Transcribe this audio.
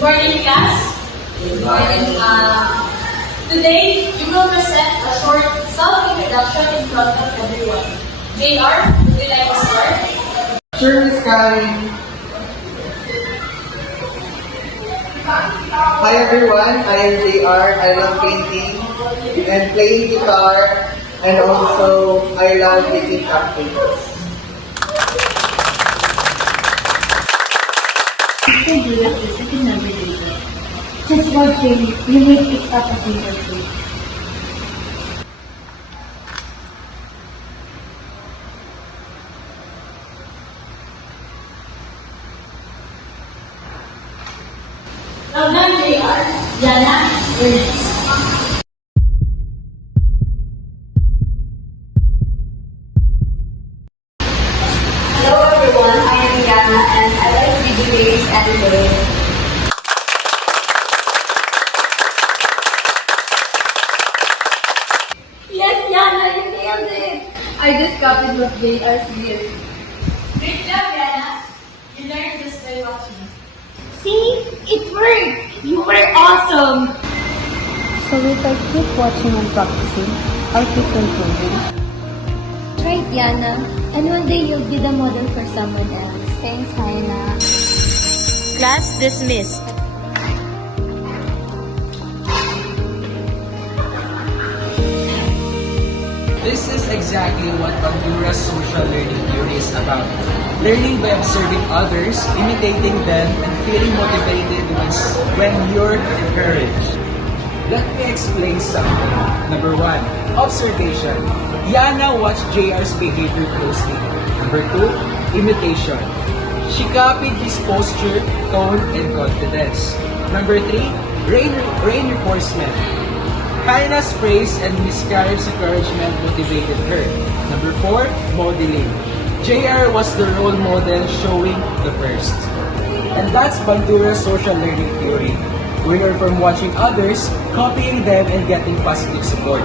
Morning, class. Good morning, today, you will present a short self-introduction in front of everyone. JR, would you like to start? Sure, Miss Karen. Hi everyone, I am JR. I love painting and playing guitar, and also I love taking cocktails. Mr. Julia is a number later. Just watching, you may pick up a fingerprint. Now done, JR. Yana, you're next. Hello everyone, I am Yana and I like video games every day. Yes, Yana, you nailed it! I just copied what JR did. Great job, Yana. You learned this by watching. See? It worked! You were awesome! So if I keep watching and practicing, I'll keep improving. Right, Yana. And one day you'll be the model for someone else. Thanks, Haina. Class dismissed. This is exactly what Bandura's social learning theory is about. Learning by observing others, imitating them, and feeling motivated when you're encouraged. Let me explain something. Number 1, observation. Yana watched JR's behavior closely. Number 2, imitation. She copied his posture, tone, and confidence. Number 3, reinforcement. Haina's praise and Miss Karen's encouragement motivated her. Number 4, modeling. JR was the role model showing the first. And that's Bandura's social learning theory. We learn from watching others, copying them, and getting positive support.